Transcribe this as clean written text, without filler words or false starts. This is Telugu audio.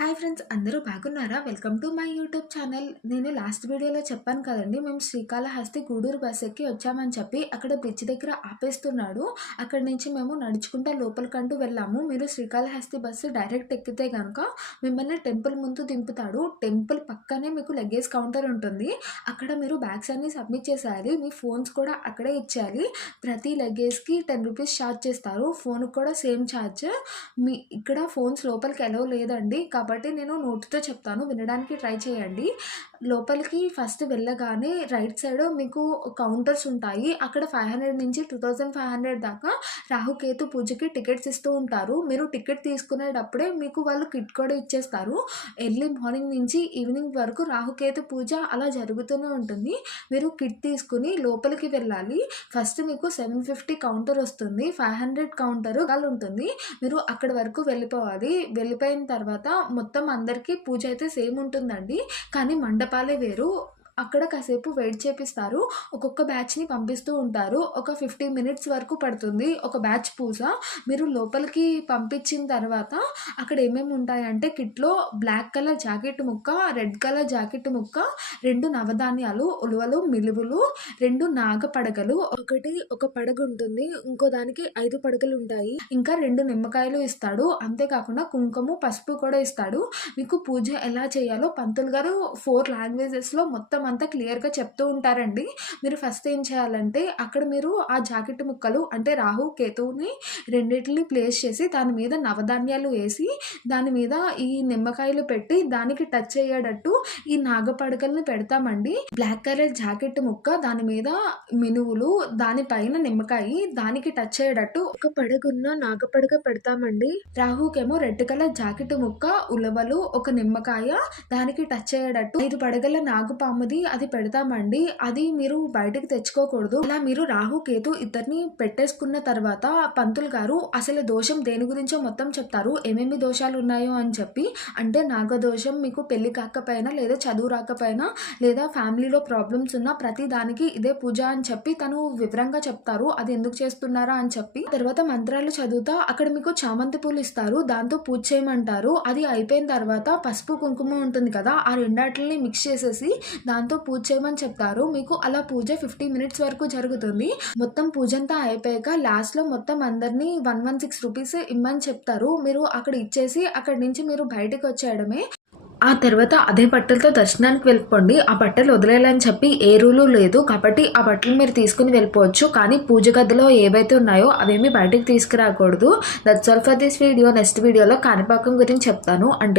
హాయ్ ఫ్రెండ్స్, అందరూ బాగున్నారా? Welcome to my YouTube channel. నేను లాస్ట్ వీడియోలో చెప్పాను కదండి, మేము శ్రీకాళహస్తి గూడూరు బస్ ఎక్కి వచ్చామని చెప్పి. అక్కడ బ్రిడ్జ్ దగ్గర ఆపేస్తున్నాడు. అక్కడి నుంచి మేము నడుచుకుంటా లోపలికంటూ వెళ్ళాము. మీరు శ్రీకాళహస్తి బస్సు డైరెక్ట్ ఎక్కితే కనుక మిమ్మల్ని టెంపుల్ ముందు దింపుతాడు. టెంపుల్ పక్కనే మీకు లగేజ్ కౌంటర్ ఉంటుంది. అక్కడ మీరు బ్యాగ్స్ అన్నీ సబ్మిట్ చేసేయాలి. మీ ఫోన్స్ కూడా అక్కడే ఇచ్చేయాలి. ప్రతి లగేజ్కి 10 రూపీస్ ఛార్జ్ చేస్తారు. ఫోన్కి కూడా సేమ్ ఛార్జ్. ఇక్కడ ఫోన్స్ లోపలికి అలౌ లేదండి, కాబట్టి నేను నోట్తో చెప్తాను, వినడానికి ట్రై చేయండి. లోపలికి ఫస్ట్ వెళ్ళగానే రైట్ సైడ్ మీకు కౌంటర్స్ ఉంటాయి. అక్కడ 500 నుంచి 2500 దాకా రాహుకేతు పూజకి టికెట్స్ ఇస్తూ ఉంటారు. మీరు టికెట్ తీసుకునేటప్పుడే మీకు వాళ్ళు కిట్ కూడా ఇచ్చేస్తారు. ఎర్లీ మార్నింగ్ నుంచి ఈవినింగ్ వరకు రాహుకేతు పూజ అలా జరుగుతూనే ఉంటుంది. మీరు కిట్ తీసుకుని లోపలికి వెళ్ళాలి. ఫస్ట్ మీకు 750 కౌంటర్ వస్తుంది. 500 కౌంటర్ ఉంటుంది. మీరు అక్కడి వరకు వెళ్ళిపోవాలి. వెళ్ళిపోయిన తర్వాత మొత్తం అందరికీ పూజ అయితే సేమ్ ఉంటుందండి, కానీ మండపాలే వేరు. అక్కడ కాసేపు వెయిట్ చేపిస్తారు. ఒక్కొక్క బ్యాచ్ని పంపిస్తూ ఉంటారు. ఒక 15 మినిట్స్ వరకు పడుతుంది ఒక బ్యాచ్ పూజ. మీరు లోపలికి పంపించిన తర్వాత అక్కడ ఏమేమి ఉంటాయంటే, కిట్లో బ్లాక్ కలర్ జాకెట్ ముక్క, రెడ్ కలర్ జాకెట్ ముక్క, 2 నవధాన్యాలు, ఉలువలు, మిలువులు, 2 నాగపడగలు, ఒక పడగ ఉంటుంది, ఇంకో దానికి 5 పడగలు ఉంటాయి, ఇంకా 2 నిమ్మకాయలు ఇస్తాడు. అంతేకాకుండా కుంకుమ, పసుపు కూడా ఇస్తాడు. మీకు పూజ ఎలా చేయాలో పంతులు గారు 4 లాంగ్వేజెస్లో మొత్తం అంతా క్లియర్గా చెప్తూ ఉంటారండి. మీరు ఫస్ట్ ఏం చేయాలంటే, అక్కడ మీరు ఆ జాకెట్ ముక్కలు అంటే రాహు కేతువుని రెండింటిని ప్లేస్ చేసి దాని మీద నవధాన్యాలు వేసి దాని మీద ఈ నిమ్మకాయలు పెట్టి దానికి టచ్ అయ్యేటట్టు ఈ నాగపడకల్ని పెడతామండి. బ్లాక్ కలర్ జాకెట్ ముక్క, దాని మీద మినువులు, దానిపైన నిమ్మకాయ, దానికి టచ్ అయ్యేటట్టు ఒక పడగున్న నాగపడగ పెడతామండి. రాహుకేమో రెడ్ కలర్ జాకెట్ ముక్క, ఉలవలు, ఒక నిమ్మకాయ, దానికి టచ్ అయ్యేటట్టు 5 పడగల నాగుపాముది అది పెడతామండి. అది మీరు బయటకు తెచ్చుకోకూడదు. అలా మీరు రాహు కేతు ఇద్దరిని పెట్టేసుకున్న తర్వాత పంతులు గారు అసలు దోషం దేని గురించో మొత్తం చెప్తారు. ఏమేమి దోషాలు ఉన్నాయో అని చెప్పి. అంటే నాగదోషం, మీకు పెళ్లి కాకపోయినా లేదా చదువు రాకపోయినా లేదా ఫ్యామిలీలో ప్రాబ్లమ్స్ ఉన్నా ప్రతి దానికి ఇదే పూజ అని చెప్పి తను వివరంగా చెప్తారు. అది ఎందుకు చేస్తున్నారా అని చెప్పి. తర్వాత మంత్రాలు చదువుతా అక్కడ మీకు చామంతి పూలు ఇస్తారు. దాంతో పూజ చేయమంటారు. అది అయిపోయిన తర్వాత పసుపు కుంకుమ ఉంటుంది కదా, ఆ రెండాటిని మిక్స్ చేసేసి దాంతో పూజ చేయమని చెప్తారు. మీకు అలా పూజ 50 మినిట్స్ వరకు జరుగుతుంది. మొత్తం పూజ అంతా అయిపోయాక లాస్ట్ లో మొత్తం అందరినీ 116 రూపీస్ ఇమ్మని చెప్తారు. మీరు అక్కడ ఇచ్చేసి అక్కడి నుంచి మీరు బయటకు వచ్చేయడమే. ఆ తర్వాత అదే బట్టలతో దర్శనానికి వెళ్ళిపోండి. ఆ బట్టలు వదిలేయాలని చెప్పి ఏ రూలు లేదు, కాబట్టి ఆ బట్టలు మీరు తీసుకుని వెళ్ళిపోవచ్చు. కానీ పూజ గదిలో ఏవైతే ఉన్నాయో అవేమి బయటకు తీసుకురాకూడదు. That's all for this video. Next వీడియోలో కాణిపాకం గురించి చెప్తాను. అంటే